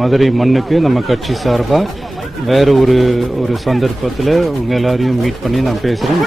மதுரை மண்ணுக்கு நம்ம கட்சி சார்பாக வேறு ஒரு சந்தர்ப்பத்தில் உங்கள் எல்லாரையும் மீட் பண்ணி நான் பேசுகிறேன்.